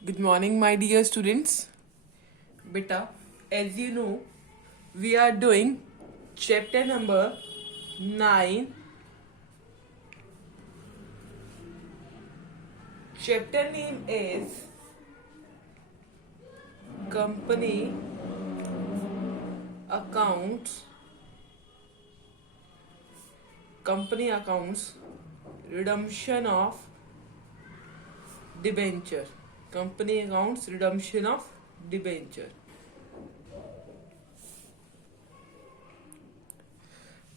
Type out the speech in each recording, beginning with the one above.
Good morning, my dear students. Beta, as you know, we are doing chapter number 9. Chapter name is Company Accounts. Company Accounts Redemption of Debenture. Company Accounts Redemption of Debenture.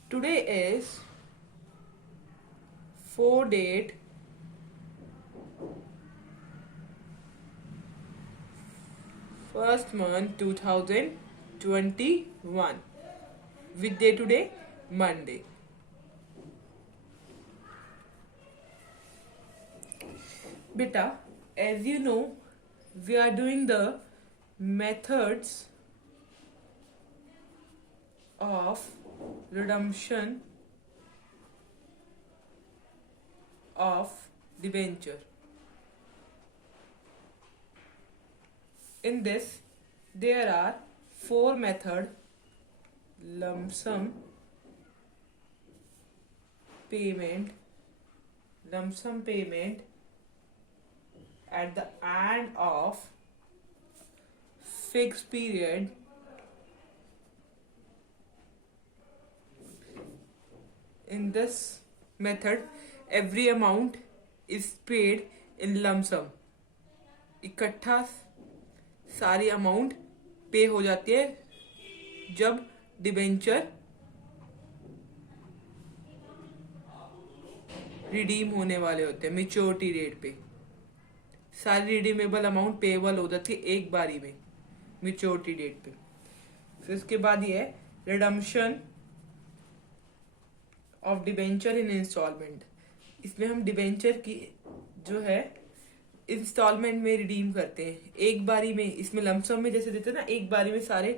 Today is 4 date 1st month 2021 with day today Monday. Beta, as you know, we are doing the methods of redemption of debenture. In this, there are 4 methods: lump sum payment, at the end of fixed period, in this method every amount is paid in lump sum. इकट्ठा सारी amount पे हो जाती है जब debenture redeem होने वाले होते हैं मेच्योरिटी डेट पे. सारी रिडीमेबल अमाउंट पेएबल हो जाती है एक बारी में मेच्योरिटी डेट पे. फिर उसके बाद ये है redemption of debenture in installment. इसमें हम डिबेंचर की जो है इंस्टॉलमेंट में रिडीम करते हैं एक बारी में. इसमें लमसम में जैसे देते ना एक बारी में सारे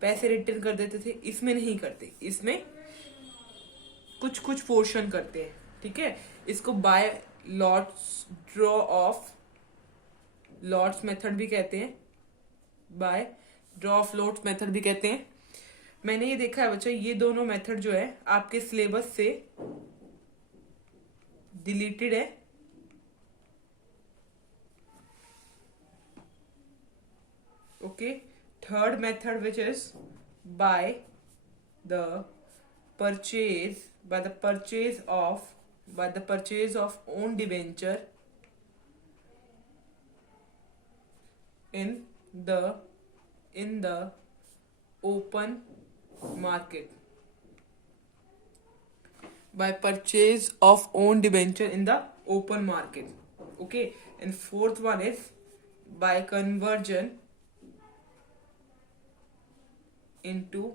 पैसे रिटर्न कर देते थे, इसमें नहीं करते. इसमें कुछ कुछ पोर्शन करते हैं. ठीक है, इसको by lots draw of lots method भी कहते हैं, by draw of lots method भी कहते हैं. मैंने ये देखा है बच्चा, ये दोनों मेथड जो है आपके सिलेबस से डिलीटेड है. Okay, third method which is by the purchase of own debenture in the open market. By purchase of own debenture in the open market. Okay, and fourth one is by conversion into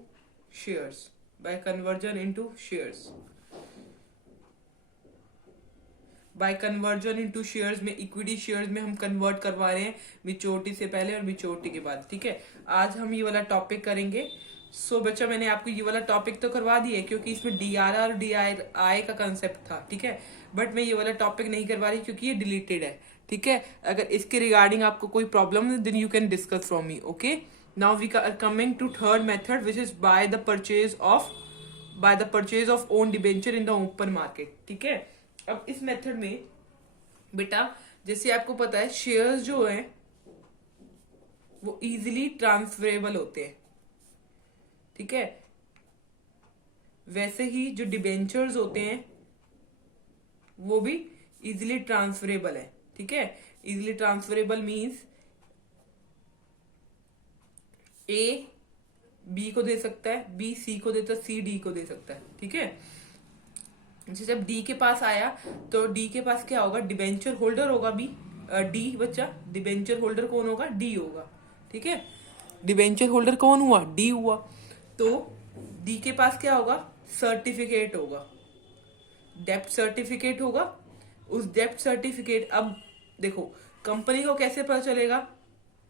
shares. By conversion into shares में equity shares में हम convert करवा रहे हैं maturity से पहले और maturity के बाद. ठीक है, आज हम ये वाला टॉपिक करेंगे. सो बच्चा, मैंने आपको ये वाला टॉपिक तो करवा दिया है क्योंकि इसमें DRR और DI का कंसेप्ट था. ठीक है, बट मैं ये वाला टॉपिक नहीं करवा रही क्योंकि ये डिलीटेड है. ठीक है, अगर इसके रिगार्डिंग आपको कोई प्रॉब्लम है then you can discuss from me. Okay, now we are coming to third method which is by the purchase of own debenture in the open market. ठीक है, अब इस मेथड में बेटा जैसे आपको पता है शेयर्स जो हैं वो इजीली ट्रांसफरेबल होते हैं. ठीक है, वैसे ही जो डिबेंचर्स होते हैं वो भी इजीली ट्रांसफरेबल है. ठीक है, easily transferable means A B को दे सकता है, बी सी को देता है, सी डी को दे सकता है. ठीक है, जब डी के पास आया तो डी के पास क्या होगा, डिबेंचर होल्डर होगा डी. बच्चा, डिबेंचर होल्डर कौन होगा, डी होगा. ठीक है, डिबेंचर होल्डर कौन हुआ, डी हुआ. तो डी के पास क्या होगा, सर्टिफिकेट होगा, डेप्ट सर्टिफिकेट होगा. उस डेप्ट सर्टिफिकेट, अब देखो कंपनी को कैसे पता चलेगा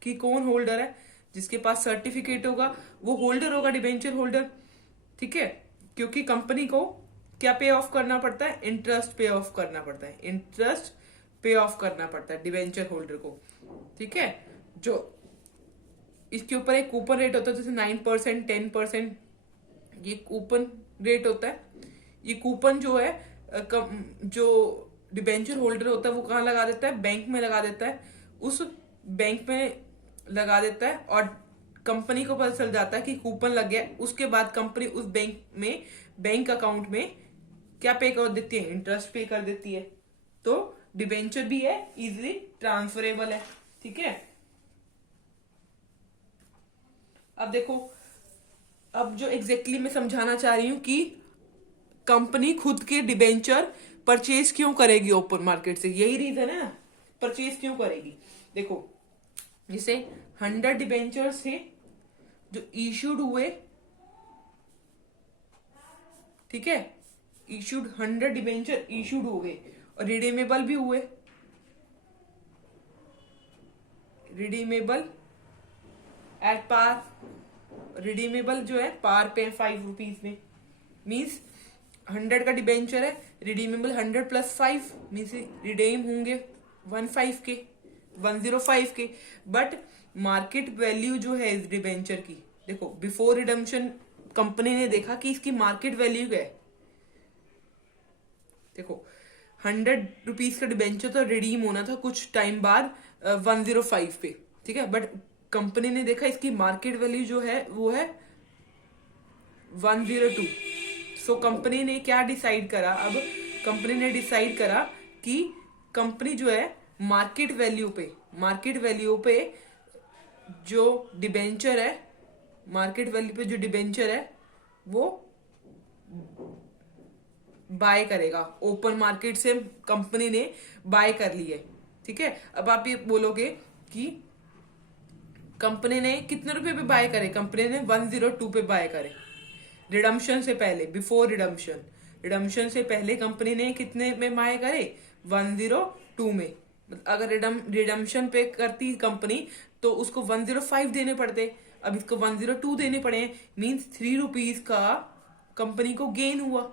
कि कौन होल्डर है, जिसके पास सर्टिफिकेट होगा वो होल्डर होगा, डिबेंचर होल्डर. ठीक है, क्योंकि कंपनी को क्या पे ऑफ करना पड़ता है, इंटरेस्ट पे ऑफ करना पड़ता है. इंटरेस्ट पे ऑफ करना पड़ता है डिबेंचर होल्डर को, ठीक है। जो इसके ऊपर एक कूपन रेट होता है, जैसे 9%, 10%, ये कूपन रेट होता है। ये कूपन जो है जो डिबेंचर होल्डर होता है वो कहाँ लगा देता है, बैंक में लगा देता है, उस बैंक में लगा देता है, और कंपनी को पता चल जाता है कि कूपन लग गया। उसके बाद कंपनी उस बैंक अकाउंट में क्या पे कर देती है, इंटरेस्ट पे कर देती है। तो डिबेंचर भी है, इजीली ट्रांसफरेबल है, ठीक है। अब देखो, अब जो एग्जैक्टली मैं समझाना चाह रही हूं कि कंपनी खुद के डिबेंचर परचेज क्यों करेगी ओपन मार्केट से, यही रीजन है ना, परचेज क्यों करेगी। देखो, जैसे 100 डिबेंचर्स थे जो इश्यूड हुए, ठीक है, इश्यूड 100 डिबेंचर इश्यूड हो गए और रिडीमेबल भी हुए, रिडीमेबल एट पार, रिडीमेबल जो है पार पे 5 रुपीज में, मीन्स 100 का डिबेंचर है, रिडीमेबल 100 + 5 मीन्स रिडीम होंगे 15 के, 105 के। बट मार्केट वैल्यू जो है इस डिबेंचर की, देखो बिफोर रिडम्पशन कंपनी ने देखा कि इसकी मार्केट वैल्यू क्या है। देखो 100 रुपीज का डिबेंचर तो रिडीम होना था कुछ टाइम बाद 105 पे, ठीक है। बट कंपनी ने देखा इसकी मार्केट वैल्यू जो है वो है 102। सो कंपनी ने क्या डिसाइड करा, अब कंपनी ने डिसाइड करा कि कंपनी जो है मार्केट वैल्यू पे जो डिबेंचर है, मार्केट वैल्यू पे जो डिबेंचर है वो बाय करेगा। ओपन मार्केट से कंपनी ने बाय कर ली है, ठीक है। अब आप ये बोलोगे कि कंपनी ने कितने रुपए पे बाय करे, कंपनी ने 102 पे बाय करे रिडम्पशन से पहले, बिफोर रिडम्पशन से पहले कंपनी ने कितने में बाय करे, 102 में। अगर रिडम्पशन पे करती कंपनी तो उसको 105 देने पड़ते, अब इसको 102 देने पड़े, मीन्स 3 रुपीज का कंपनी को गेन हुआ।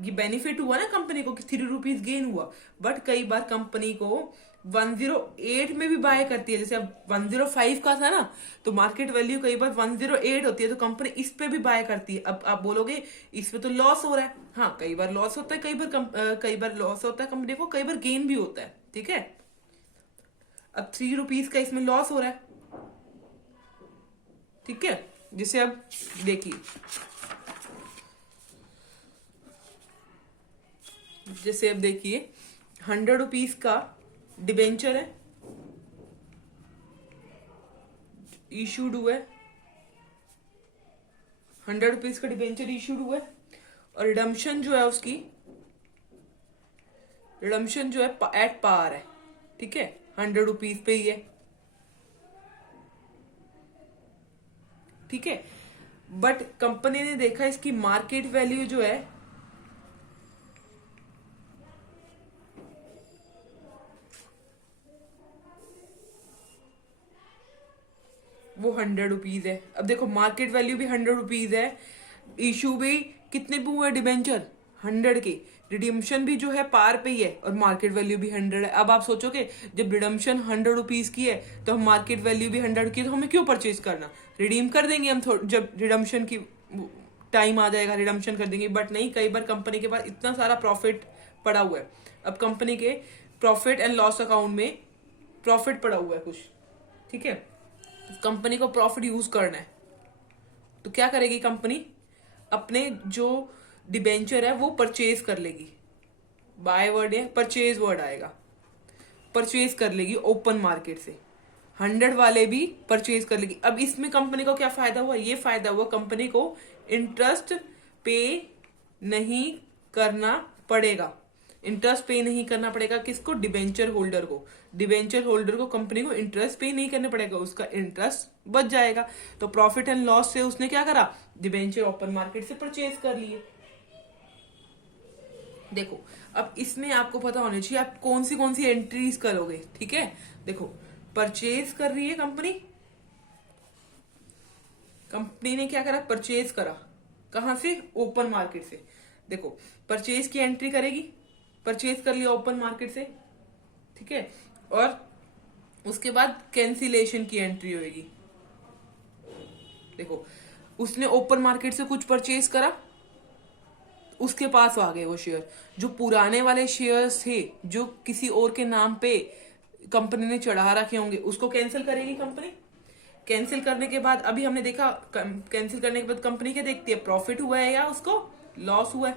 ये बेनिफिट हुआ ना कंपनी को कि 3 रुपीज गेन हुआ। बट कई बार कंपनी को 108 में भी बाय करती है, जैसे अब 105 का था ना, तो मार्केट वैल्यू कई बार 108 होती है, तो कंपनी इस पे भी बाय करती है। अब आप बोलोगे इस पे तो लॉस हो रहा है, हाँ कई बार लॉस होता है, कई बार लॉस होता है कंपनी को, कई बार गेन भी होता है, ठीक है। अब 3 रुपीज का इसमें लॉस हो रहा है, ठीक है। जैसे अब देखिए, जैसे अब देखिए 100 रुपीज का डिबेंचर है, इशूड हुआ है, 100 रुपीज का डिबेंचर इशूड हुआ है, और रिडम्पशन जो है उसकी, रिडम्पशन जो है एट पार है, ठीक है, 100 रुपीज पे ही है, ठीक है। बट कंपनी ने देखा इसकी मार्केट वैल्यू जो है वो 100 रुपीज है। अब देखो मार्केट वैल्यू भी 100 रुपीज है, इशू भी कितने पे हुआ डिबेंचर, 100 के, रिडम्पशन भी जो है पार पे ही है, और मार्केट वैल्यू भी 100 है। अब आप सोचोगे जब रिडम्पशन 100 रुपीज की है तो हम मार्केट वैल्यू भी 100 की है, तो हमें क्यों परचेज करना, रिडीम कर देंगे हम जब रिडम्पशन की टाइम आ जाएगा रिडम्पशन कर देंगे। बट नहीं, कई बार कंपनी के पास इतना सारा प्रॉफिट पड़ा हुआ है, अब कंपनी के प्रॉफिट एंड लॉस अकाउंट में प्रॉफिट पड़ा हुआ है कुछ, ठीक है। कंपनी को प्रॉफिट यूज करना है, तो क्या करेगी कंपनी, अपने जो डिबेंचर है वो परचेज कर लेगी, बाय वर्ड या परचेज वर्ड आएगा, परचेज कर लेगी ओपन मार्केट से, 100 वाले भी परचेज कर लेगी। अब इसमें कंपनी को क्या फायदा हुआ, ये फायदा हुआ कंपनी को इंटरेस्ट पे नहीं करना पड़ेगा, इंटरेस्ट पे नहीं करना पड़ेगा किसको, डिबेंचर होल्डर को, डिबेंचर होल्डर को कंपनी को इंटरेस्ट पे नहीं करना पड़ेगा, उसका इंटरेस्ट बच जाएगा। तो प्रॉफिट एंड लॉस से उसने क्या करा, डिबेंचर ओपन मार्केट से परचेज कर लिए। देखो अब इसमें आपको पता होना चाहिए आप कौन सी एंट्रीज करोगे, ठीक है। देखो परचेज कर रही है कंपनी, कंपनी ने क्या करा, परचेज करा, कहां से, ओपन मार्केट से। देखो परचेज की एंट्री करेगी, परचेज कर लिया ओपन मार्केट से, ठीक है। और उसके बाद कैंसिलेशन की एंट्री होगी। देखो उसने ओपन मार्केट से कुछ परचेज करा, उसके पास आ गए वो शेयर। जो पुराने वाले शेयर्स थे जो किसी और के नाम पे कंपनी ने चढ़ा रखे होंगे, उसको कैंसिल करेगी कंपनी। कैंसिल करने के बाद अभी हमने देखा, कैंसिल करने के बाद कंपनी क्या देखती है, प्रॉफिट हुआ है या उसको लॉस हुआ है,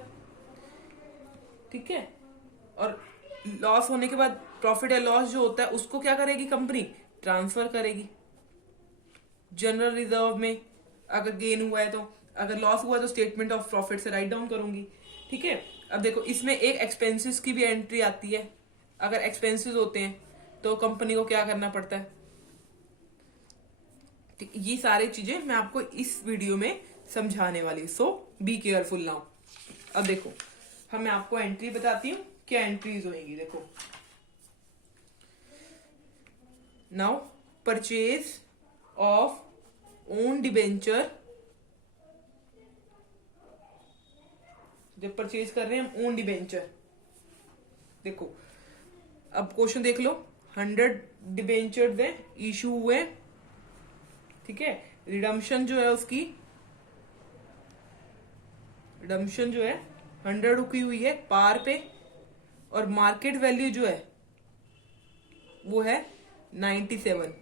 ठीक है। और लॉस होने के बाद प्रॉफिट या लॉस जो होता है उसको क्या करेगी कंपनी, ट्रांसफर करेगी जनरल रिजर्व में। अगर गेन हुआ है तो, अगर लॉस हुआ है तो स्टेटमेंट ऑफ प्रॉफिट से राइट डाउन करूंगी, ठीक है। अब देखो इसमें एक एक्सपेंसेस की भी एंट्री आती है। अगर एक्सपेंसेस होते हैं तो कंपनी को क्या करना पड़ता है, ठीक। ये सारी चीजें मैं आपको इस वीडियो में समझाने वाली, सो बी केयरफुल नाउ। अब देखो मैं आपको एंट्री बताती हूँ, क्या एंट्रीज होंगी। देखो now purchase of own debenture, जब परचेज कर रहे हैं हम ओन डिबेंचर। देखो अब क्वेश्चन देख लो, 100 डिबेंचर है इशू हुए, ठीक है। रिडम्पशन जो है उसकी, रिडम्पशन जो है 100 रुकी हुई है पार पे, और मार्केट वैल्यू जो है वो है 97,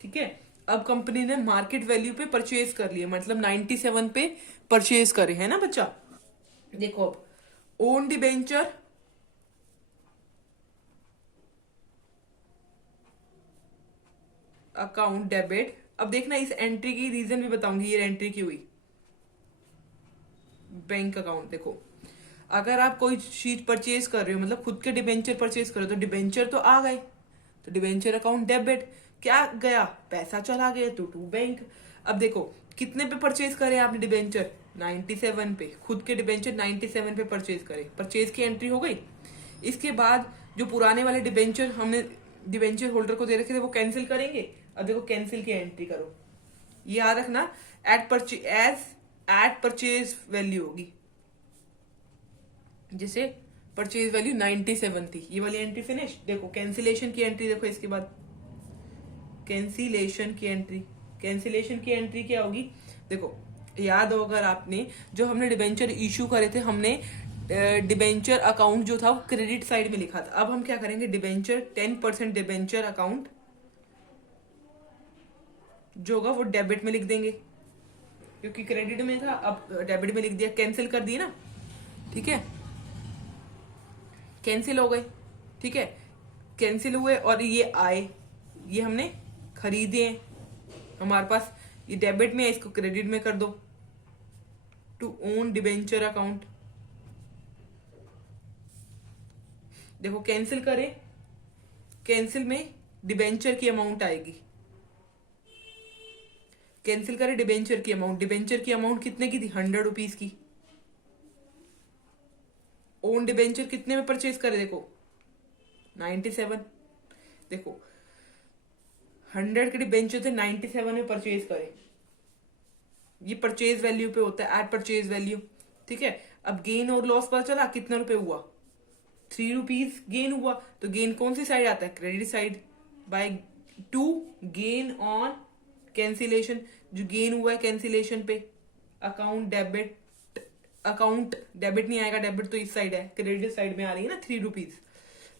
ठीक है। अब कंपनी ने मार्केट वैल्यू पे परचेज कर लिया, मतलब 97 पे परचेज करे, है ना बच्चा। देखो अब ओन डिबेंचर अकाउंट डेबिट। अब देखना इस एंट्री की रीजन भी बताऊंगी, ये एंट्री की हुई बैंक अकाउंट। देखो अगर आप कोई चीज परचेज कर रहे हो, मतलब खुद के डिबेंचर परचेज कर रहे हो, तो डिबेंचर तो आ गए, तो डिबेंचर अकाउंट डेबिट। क्या गया, पैसा चला गया टू बैंक। अब देखो कितने पे परचेज करे आपने डिबेंचर, 97 पे, खुद के डिबेंचर 97 पे परचेज करे, परचेज की एंट्री हो गई। इसके बाद जो पुराने वाले डिबेंचर हमने डिबेंचर होल्डर को दे रखे थे वो कैंसिल करेंगे। अब देखो कैंसिल की एंट्री करो, याद रखना एट परचेज वैल्यू होगी। जैसे परचेज वैल्यू 97 थी, ये वाली एंट्री फिनिश। देखो कैंसिलेशन की एंट्री देखो, इसके बाद कैंसिलेशन की एंट्री। कैंसिलेशन की एंट्री क्या होगी, देखो याद हो अगर आपने, जो हमने डिबेंचर इशू करे थे, हमने डिबेंचर अकाउंट जो था वो क्रेडिट साइड में लिखा था। अब हम क्या करेंगे, डिबेंचर 10% डिबेंचर अकाउंट जो होगा वो डेबिट में लिख देंगे, क्योंकि क्रेडिट में था, अब डेबिट में लिख दिया, कैंसिल कर दिया ना, ठीक है। कैंसिल हो गए, ठीक है, कैंसिल हुए और ये आए, ये हमने खरीदे हैं, हमारे पास ये डेबिट में है, इसको क्रेडिट में कर दो, टू ओन डिबेंचर अकाउंट। देखो कैंसिल करें, कैंसिल में डिबेंचर की अमाउंट आएगी, कैंसिल करें डिबेंचर की अमाउंट। डिबेंचर की अमाउंट कितने की थी, 100 रुपीज की। ओन डिबेंचर कितने में परचेज करे, देखो 97। देखो 100 के डिबेंचर थे, 97 में परचेज करे, ये परचेज वैल्यू पे होता है, एट परचेज वैल्यू, ठीक है। अब गेन और लॉस पता चला कितना रुपए हुआ, 3 रुपीज गेन हुआ, तो गेन कौन सी साइड आता है, credit side, by 2 gain on cancellation. जो गेन हुआ है कैंसिलेशन पे, अकाउंट डेबिट, अकाउंट डेबिट नहीं आएगा, डेबिट तो इस साइड है, क्रेडिट साइड में आ रही है ना 3 रुपीज,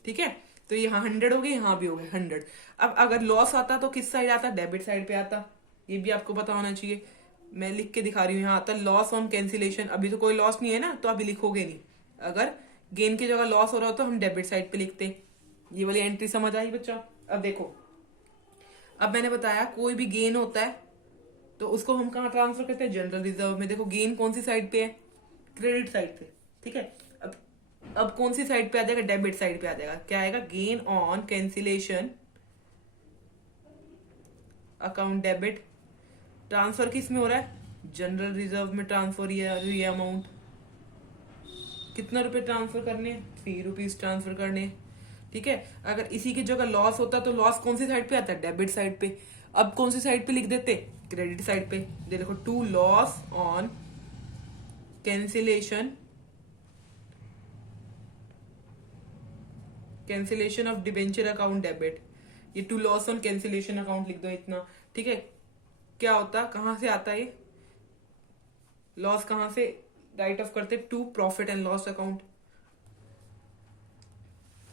ठीक है। तो यहाँ 100 हो गई, यहाँ भी हो गए 100। अब अगर लॉस आता तो किस साइड आता, डेबिट साइड पे आता, ये भी आपको पता होना चाहिए। मैं लिख के दिखा रही हूँ, यहाँ आता लॉस ऑन कैंसिलेशन। अभी तो कोई लॉस नहीं है ना, तो अभी लिखोगे नहीं। अगर गेन की जगह लॉस हो रहा हो तो हम डेबिट साइड पे लिखते। ये वाली एंट्री समझ आई बच्चा। अब देखो, अब मैंने बताया कोई भी गेन होता है तो उसको हम कहाँ ट्रांसफर करते हैं, जनरल रिजर्व में। देखो गेन कौन सी साइड पे है, क्रेडिट साइड पे, ठीक है। अब कौन सी साइड पे आ जाएगा, डेबिट साइड पे आ जाएगा। क्या आएगा, gain on cancellation account debit. Transfer किस में हो रहा है, जनरल रिजर्व में ट्रांसफर। ये अमाउंट कितना रुपए ट्रांसफर करने हैं, 3 रुपीज ट्रांसफर करने हैं, ठीक है। अगर इसी की जगह लॉस होता तो लॉस कौन सी साइड पे आता है, डेबिट साइड पे। अब कौन सी साइड पे लिख देते, क्रेडिट साइड पे। देखो to loss on cancellation of debenture account debit, ये to loss on cancellation account लिख दो इतना, ठीक है। क्या होता, कहां से आता है ये लॉस, कहां से राइट ऑफ करते, to profit and loss account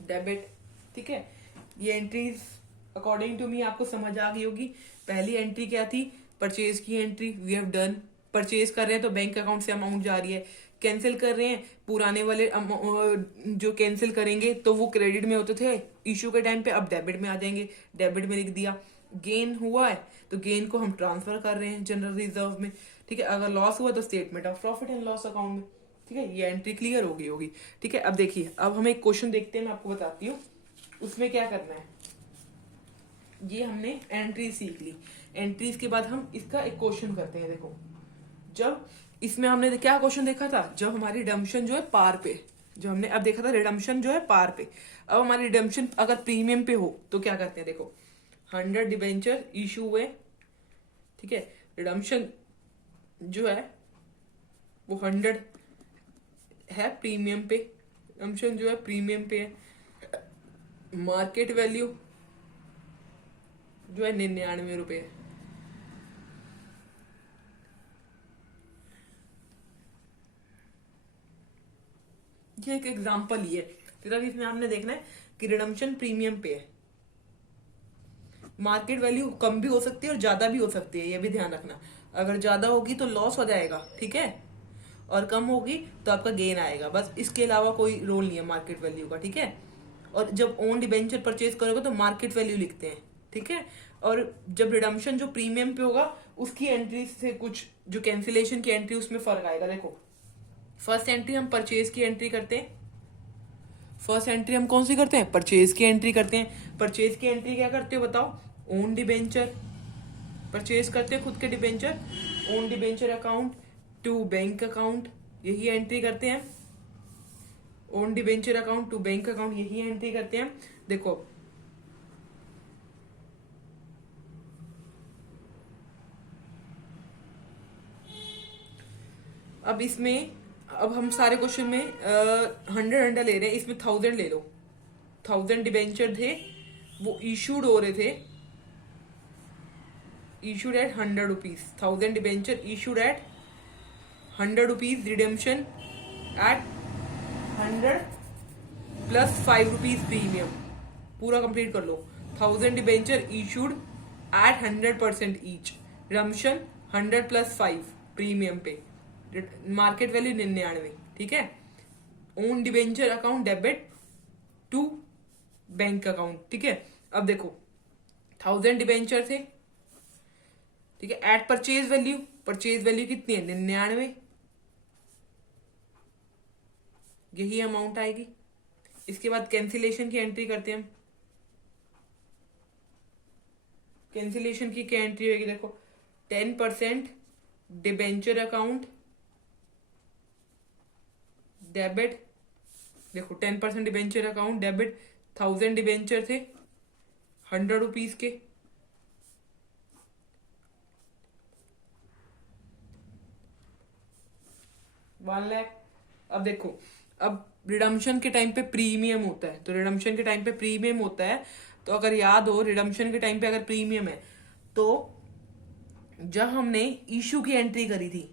debit, ठीक है। ये एंट्रीज अकॉर्डिंग टू मी आपको समझ आ गई होगी। पहली एंट्री क्या थी, परचेज की entry, we have done. Purchase कर रहे हैं तो बैंक अकाउंट से अमाउंट जा रही है, कैंसिल कर रहे हैं पुराने वाले जो कैंसिल करेंगे तो वो क्रेडिट में होते थे इशू के टाइम पे, अब डेबिट में आ जाएंगे, डेबिट में लिख दिया। गेन हुआ है तो गेन को हम ट्रांसफर कर रहे हैं जनरल रिजर्व में, ठीक है। अगर लॉस हुआ तो statement of profit and loss account में, ठीक है। ये एंट्री क्लियर हो गई होगी, ठीक है। अब देखिए, अब हम एक क्वेश्चन देखते हैं, मैं आपको बताती हूँ उसमें क्या करना है। ये हमने एंट्री सीख ली, एंट्रीज के बाद हम इसका एक क्वेश्चन करते हैं। देखो, जब इसमें हमने क्या क्वेश्चन देखा था, जब हमारी रिडम्पशन जो है पार पे, जो हमने अब देखा था रिडम्पशन जो है पार पे, अब हमारी रिडम्पशन अगर प्रीमियम पे हो तो क्या करते हैं। देखो, 100 डिबेंचर इशू हुए, ठीक है। रिडम्पशन जो है वो 100 है प्रीमियम पे, रिडम्पशन जो है प्रीमियम पे है। मार्केट वैल्यू जो है 99 रुपए। ये एक एग्जांपल ही है, फिर अब इसमें आपने देखना है कि रिडम्पशन प्रीमियम पे है। मार्केट वैल्यू कम भी हो सकती है और ज्यादा भी हो सकती है, ये भी ध्यान रखना। अगर ज्यादा होगी तो लॉस हो जाएगा, ठीक है, और कम होगी तो आपका गेन आएगा, बस इसके अलावा कोई रोल नहीं है मार्केट वैल्यू का, ठीक है। और जब ओन डिबेंचर परचेज करोगे तो मार्केट वैल्यू लिखते हैं, ठीक है। और जब रिडम्पशन जो प्रीमियम पे होगा उसकी एंट्री से कुछ जो कैंसिलेशन की एंट्री उसमें फर्क आएगा। देखो, फर्स्ट एंट्री हम परचेज की एंट्री करते हैं, फर्स्ट एंट्री हम कौन सी करते हैं, परचेज की एंट्री करते हैं। परचेज की एंट्री क्या करते हो बताओ, ओन डिबेंचर परचेज करते हैं, खुद के debenture, own debenture account to bank account, यही एंट्री करते हैं। Own debenture account to bank account, यही एंट्री करते हैं। देखो, अब इसमें अब हम सारे क्वेश्चन में 100 ले रहे हैं, इसमें 1000 ले लो। 1000 डिबेंचर थे, वो इशूड हो रहे थे, issued at 100 rupees. 1000 debenture issued at 100 rupees, redemption at 100 plus 5 rupees premium, पूरा कंप्लीट कर लो। 1000 debenture issued at 100% each, redemption 100 plus 5 premium पे, मार्केट वैल्यू 99, ठीक है। Own debenture account debit to bank account, ठीक है। अब देखो, 1000 डिबेंचर थे, ठीक है, at purchase value, purchase value कितनी है 99, यही अमाउंट आएगी। इसके बाद कैंसिलेशन की एंट्री करते हैं हम, कैंसिलेशन की क्या एंट्री होगी, देखो 10% डिबेंचर अकाउंट डेबिट, देखो 10% डिबेंचर अकाउंट डेबिट, 1000 डिबेंचर थे 100 रुपीज के, ₹1,00,000। अब देखो, अब रिडम्पशन के टाइम पे प्रीमियम होता है, तो रिडम्पशन के टाइम पे प्रीमियम होता है, तो अगर याद हो रिडम्पशन के टाइम पे अगर प्रीमियम है तो जब हमने इशू की एंट्री करी थी,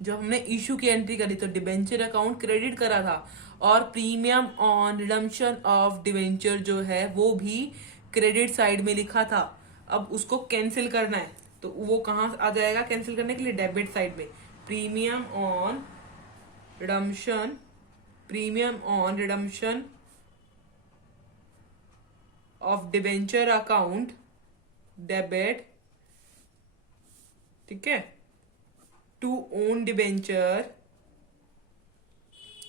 जब हमने इशू की एंट्री करी तो डिबेंचर अकाउंट क्रेडिट करा था, और premium on redemption of debenture जो है वो भी क्रेडिट साइड में लिखा था। अब उसको कैंसिल करना है तो वो कहां आ जाएगा कैंसिल करने के लिए, डेबिट साइड में। Premium on redemption, premium on redemption of debenture account debit, ठीक है, टू ओन डिबेंचर,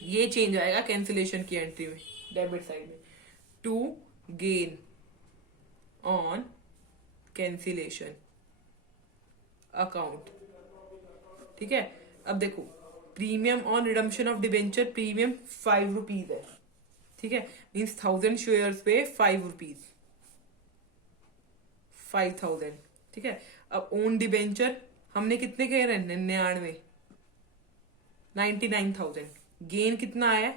ये चेंज आएगा कैंसिलेशन की एंट्री में डेबिट साइड में, to gain on cancellation account, ठीक है। अब देखो, premium on redemption of debenture, premium 5 rupees है, ठीक है, मीन्स 1000 शेयर्स पे 5 रुपीज, 5000, ठीक है। अब ओन डिबेंचर हमने कितने कह रहे हैं 99, 99,000। गेन कितना आया?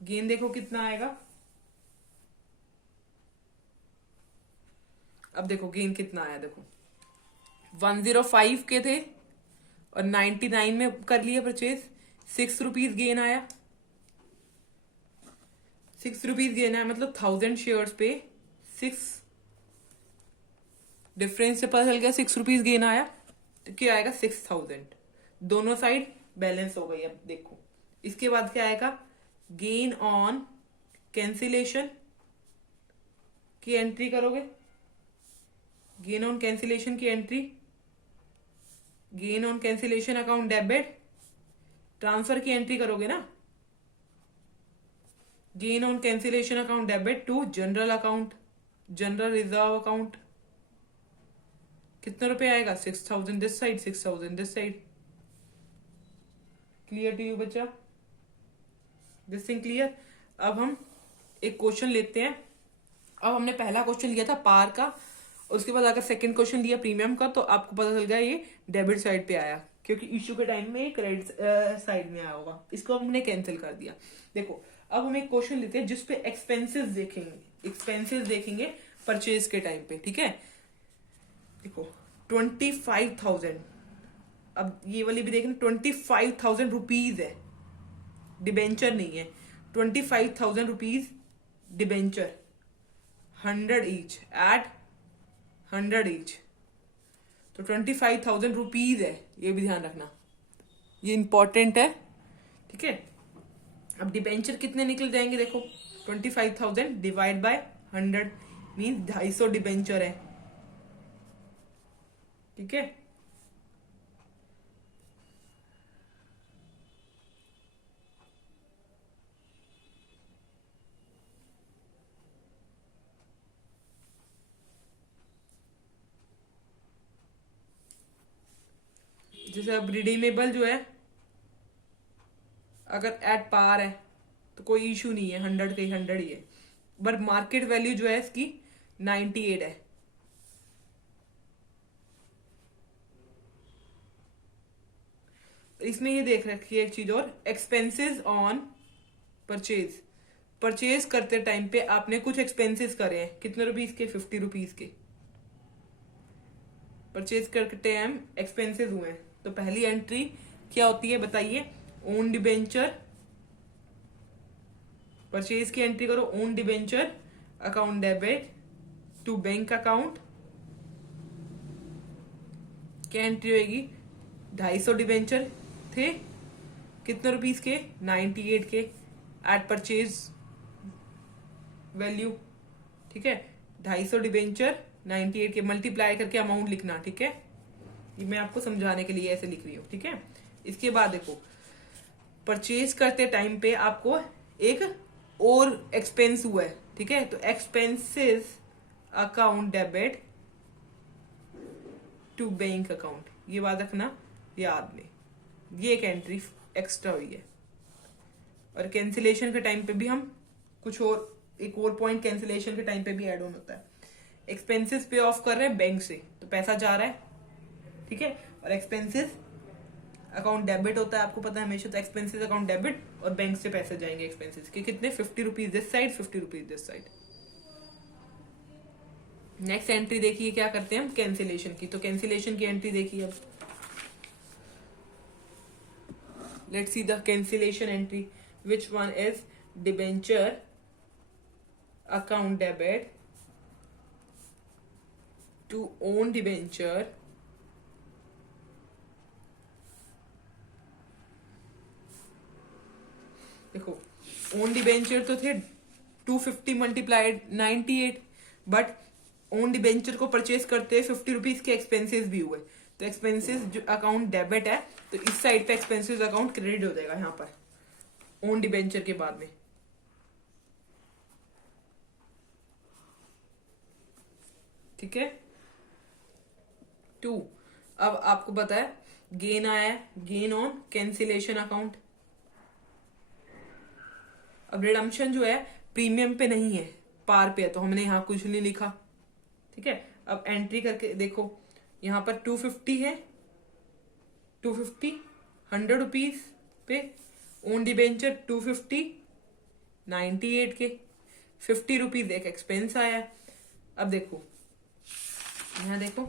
गेन देखो कितना आएगा। अब देखो गेन कितना आया, देखो 105 के थे और 99 में कर लिया परचेज, 6 रुपीज गेन आया। 6 रुपीज गेन आया मतलब 1000 शेयर्स पे 6, डिफरेंस से पता चल गया 6 रुपीज गेन आया, तो क्या आएगा 6000। दोनों साइड बैलेंस हो गई। अब देखो इसके बाद क्या आएगा, गेन ऑन कैंसिलेशन की एंट्री करोगे। गेन ऑन कैंसिलेशन की entry, gain on cancellation account debit, transfer की एंट्री करोगे ना। Gain on cancellation account debit to general account, general reserve account, कितना रुपए आएगा 6000 this side, 6000 this side. Clear to you बच्चा? This thing clear? अब हम एक क्वेश्चन लेते हैं। अब हमने पहला क्वेश्चन लिया था पार का, उसके बाद अगर सेकंड क्वेश्चन लिया प्रीमियम का, तो आपको पता चल गया ये डेबिट साइड पे आया, क्योंकि इश्यू के टाइम में क्रेडिट साइड में आया होगा। इसको हमने कैंसिल कर दिया। देखो अब हम एक क्वेश्चन लेते हैं जिसपे एक्सपेंसेस देखेंगे, एक्सपेंसेस देखेंगे परचेज के टाइम पे, ठीक है। देखो 25,000, अब ये वाली भी देखना, 25,000 रुपीज है, डिबेंचर नहीं है। 25,000 rupees debenture, 100 each eight 100 each, तो 25,000 रुपीज है, ये भी ध्यान रखना, ये इंपॉर्टेंट है, ठीक है। अब डिबेंचर कितने निकल जाएंगे, देखो 25,000 डिवाइड बाय 100 मीन्स 250 डिबेंचर है, ठीक है। जैसे अब रिडीमेबल जो है अगर एट पार है तो कोई इशू नहीं है, 100 के 100 ही है, बट मार्केट वैल्यू जो है इसकी 98 है। इसमें ये देख रखिए एक चीज और, एक्सपेंसेस ऑन परचेज, परचेज करते टाइम पे आपने कुछ एक्सपेंसेस करे हैं, कितने रुपीज के, 50 रुपीज के परचेज करते टाइम एक्सपेंसेस हुए हैं। तो पहली एंट्री क्या होती है बताइए, ओन डिबेंचर, परचेज की एंट्री करो, own debenture account debit to bank account, क्या एंट्री होगी, 250 डिबेंचर थे, कितने रुपीज के, 98 के एट परचेज वैल्यू, ठीक है। 250 डिबेंचर 98 के, मल्टीप्लाई करके अमाउंट लिखना, ठीक है। ये मैं आपको समझाने के लिए ऐसे लिख रही हूँ, ठीक है। इसके बाद देखो परचेज करते टाइम पे आपको एक और एक्सपेंस हुआ है, ठीक है, तो expenses account debit to bank account, ये बात रखना याद में, ये एक एंट्री एक्स्ट्रा हुई है। और कैंसिलेशन के टाइम पे भी हम कुछ और, एक और पॉइंट कैंसिलेशन के टाइम पे भी ऐड ऑन होता है। एक्सपेंसेस पे ऑफ कर रहे हैं बैंक से, तो पैसा जा रहा है, ठीक है। और एक्सपेंसेस अकाउंट डेबिट होता है, आपको पता है हमेशा, तो एक्सपेंसेस अकाउंट डेबिट और बैंक से पैसे जाएंगे एक्सपेंसेस के, कितने, 50 rupees this side, 50 rupees this side. Next entry देखिए क्या करते हैं हम, कैंसिलेशन की, तो कैंसिलेशन की एंट्री देखिए अब, let's see the cancellation entry, which one is debenture account debit to own debenture देखो ओन डिबेंचर तो थे 250 मल्टीप्लाइड 98, बट ओन डिबेंचर को परचेज करते 50 रुपीज के एक्सपेंसेस भी हुए, तो एक्सपेंसेस जो अकाउंट डेबिट है, तो इस साइड पे एक्सपेंसेस अकाउंट क्रेडिट हो जाएगा यहाँ पर ओन डिबेंचर के बाद में, ठीक है। 2, अब आपको पता है गेन आया है, गेन ऑन कैंसिलेशन अकाउंट। अब रिडम्पशन जो है प्रीमियम पे नहीं है, पार पे है, तो हमने यहाँ कुछ नहीं लिखा, ठीक है। अब एंट्री करके देखो यहाँ पर 250 है, 250 100 रुपीज पे ओन डिबेंचर 250 98 के 50 रुपीज एक एक्सपेंस आया है। अब देखो यहाँ देखो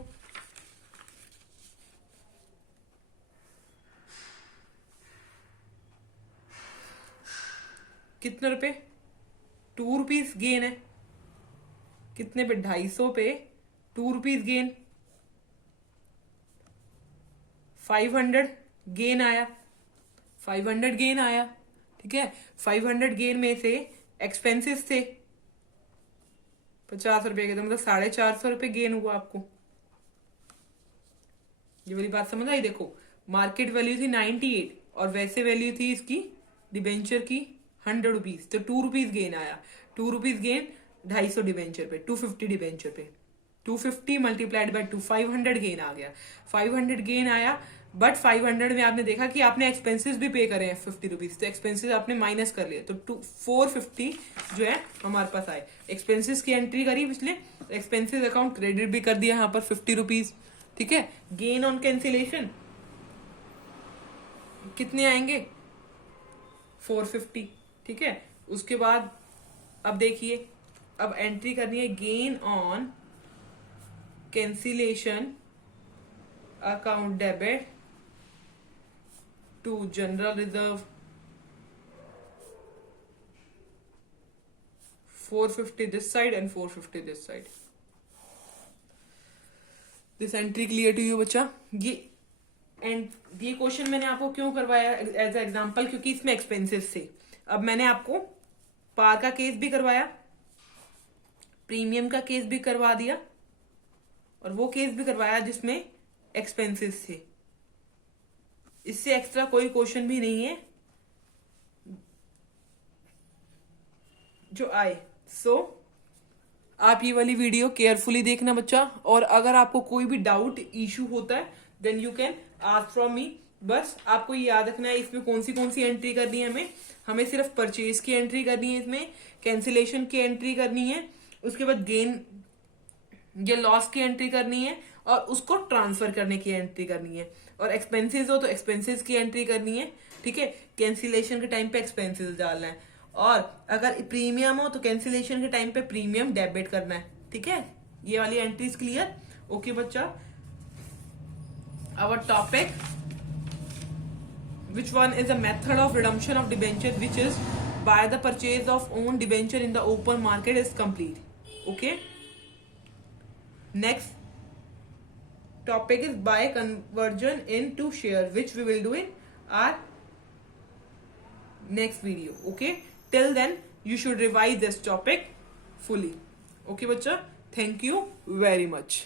कितने रुपए 2 रुपीज गेन है, कितने पे 250 पे 2 रुपीज गेन, 500 गेन आया, 500 गेन आया, ठीक है। 500 गेन में से एक्सपेंसेस थे 50 रुपए के, तो मतलब 450 रुपए गेन हुआ आपको। ये वाली बात समझ आई। देखो मार्केट वैल्यू थी 98 और वैसे वैल्यू थी इसकी डिबेंचर की 100 रुपीज, तो 2 रुपीज गेन आया। 2 रुपीज गेन 250 डिबेंचर पे, 250 डिबेंचर पे, 250 मल्टीप्लाइड बाय 2, 500 गेन आ गया। 500 गेन आया, बट 500 में आपने देखा कि आपने एक्सपेंसेस भी पे करे हैं 50 रुपीज, तो एक्सपेंसेस आपने माइनस कर लिए, तो 450 जो है हमारे पास आए। एक्सपेंसेस की एंट्री करी पिछले, एक्सपेंसेस अकाउंट क्रेडिट भी कर दिया यहाँ पर 50 रुपीज, ठीक है। गेन ऑन कैंसिलेशन कितने आएंगे 450, ठीक है। उसके बाद अब देखिए, अब एंट्री करनी है gain on cancellation account debit to general reserve 450 this side and 450 this side. This entry clear to you बच्चा? ये क्वेश्चन मैंने आपको क्यों करवाया एज एग्जांपल, क्योंकि इसमें एक्सपेंसेस थे। अब मैंने आपको पार का केस भी करवाया, प्रीमियम का केस भी करवा दिया, और वो केस भी करवाया जिसमें एक्सपेंसेस थे। इससे एक्स्ट्रा कोई क्वेश्चन भी नहीं है जो आए। सो आप ये वाली वीडियो केयरफुली देखना बच्चा, और अगर आपको कोई भी डाउट इशू होता है then you can ask from me. बस आपको ये याद रखना है इसमें कौन सी एंट्री करनी है। हमें सिर्फ परचेज की एंट्री करनी है, इसमें कैंसिलेशन की एंट्री करनी है, उसके बाद गेन या लॉस की एंट्री करनी है, और उसको ट्रांसफर करने की एंट्री करनी है। और एक्सपेंसेस हो तो एक्सपेंसेस की एंट्री करनी है, ठीक है। कैंसिलेशन के टाइम पे एक्सपेंसेस डालना है, और अगर प्रीमियम हो तो कैंसिलेशन के टाइम पे प्रीमियम डेबिट करना है, ठीक है। ये वाली एंट्रीज क्लियर? ओके बच्चा, our topic which one is a method of redemption of debenture which is by the purchase of own debenture in the open market is complete. Okay, next topic is by conversion into share, which we will do in our next video. Okay, till then you should revise this topic fully. Okay bachcha, thank you very much.